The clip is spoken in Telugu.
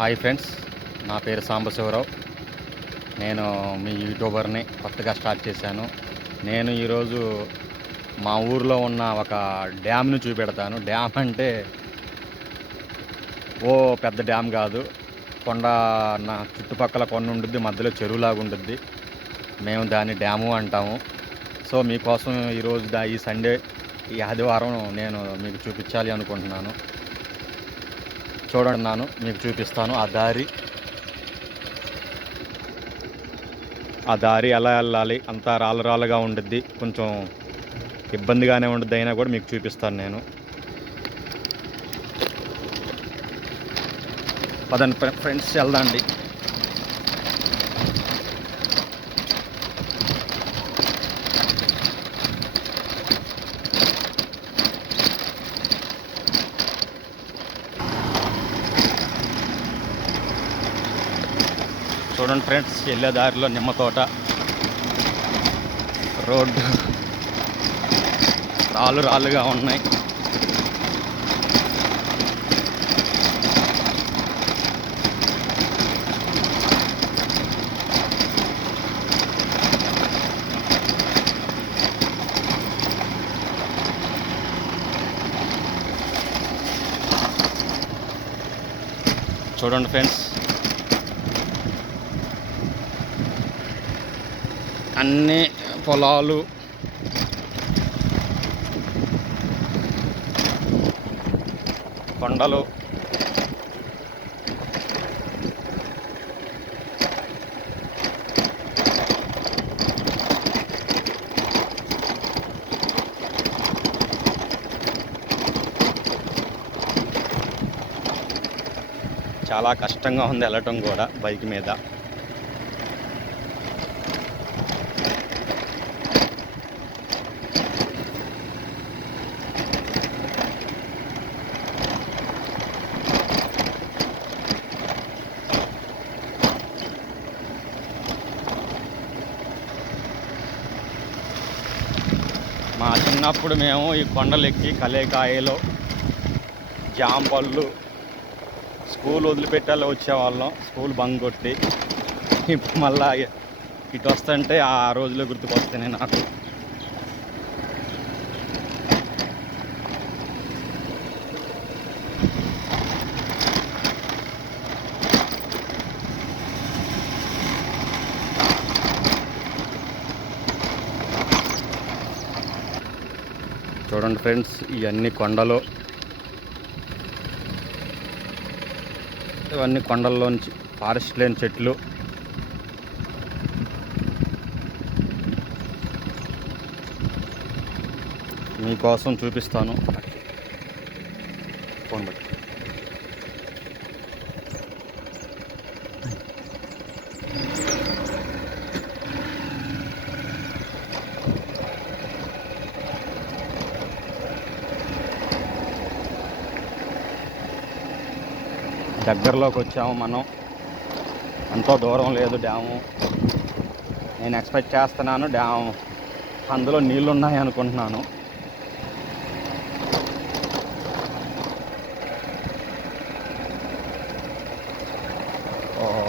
హాయ్ ఫ్రెండ్స్, నా పేరు సాంబశివరావు. నేను మీ యూట్యూబర్ని కొత్తగా స్టార్ట్ చేశాను. నేను ఈరోజు మా ఊర్లో ఉన్న ఒక డ్యామ్‌ని చూపెడతాను. డ్యామ్ అంటే ఓ పెద్ద డ్యామ్ కాదు. కొండ చుట్టుపక్కల కొండ ఉండుద్ది, మధ్యలో చెరువులాగా ఉండుద్ది. మేము దాన్ని డ్యాము అంటాము. సో మీకోసం ఈరోజు ఈ సండే, ఈ ఆదివారం నేను మీకు చూపించాలి అనుకుంటున్నాను. చూడండి, మీకు చూపిస్తాను. ఆ దారి ఎలా వెళ్ళాలి, అంతా రాళ్ళుగా ఉండుద్ది, కొంచెం ఇబ్బందిగానే ఉండుద్ది, అయినా కూడా మీకు చూపిస్తాను నేను. పదండి ఫ్రెండ్స్, వెళ్దాండి. చూడండి ఫ్రెండ్స్, వెళ్ళే దారిలో నిమ్మ తోట, రోడ్డు రాళ్ళుగా ఉన్నాయి. చూడండి ఫ్రెండ్స్, అన్ని పొలాలు, కొండలు, చాలా కష్టంగా ఉంది వెళ్ళటం కూడా బైక్ మీద. మా చిన్నప్పుడు మేము ఈ కొండలెక్కి కలేకాయలు, జాంపళ్ళు, స్కూల్ వదిలిపెట్టాలి వచ్చేవాళ్ళం, స్కూల్ బంక్ కొట్టి. ఇప్పుడు మళ్ళా ఇటు వస్తుంటే ఆ రోజులు గుర్తుకొస్తున్నాయి నాకు. చూడండి ఫ్రెండ్స్, ఇవన్నీ కొండలు, ఇవన్నీ కొండల్లోంచి ఫారెస్ట్ లేని చెట్లు. మీకోసం చూపిస్తాను. ఫోన్ బట్టి దగ్గరలోకి వచ్చాము మనం. ఎంతో దూరం లేదు డ్యాము. నేను ఎక్స్పెక్ట్ చేస్తున్నాను డ్యామ్ అందులో నీళ్ళు ఉన్నాయి అనుకుంటున్నాను.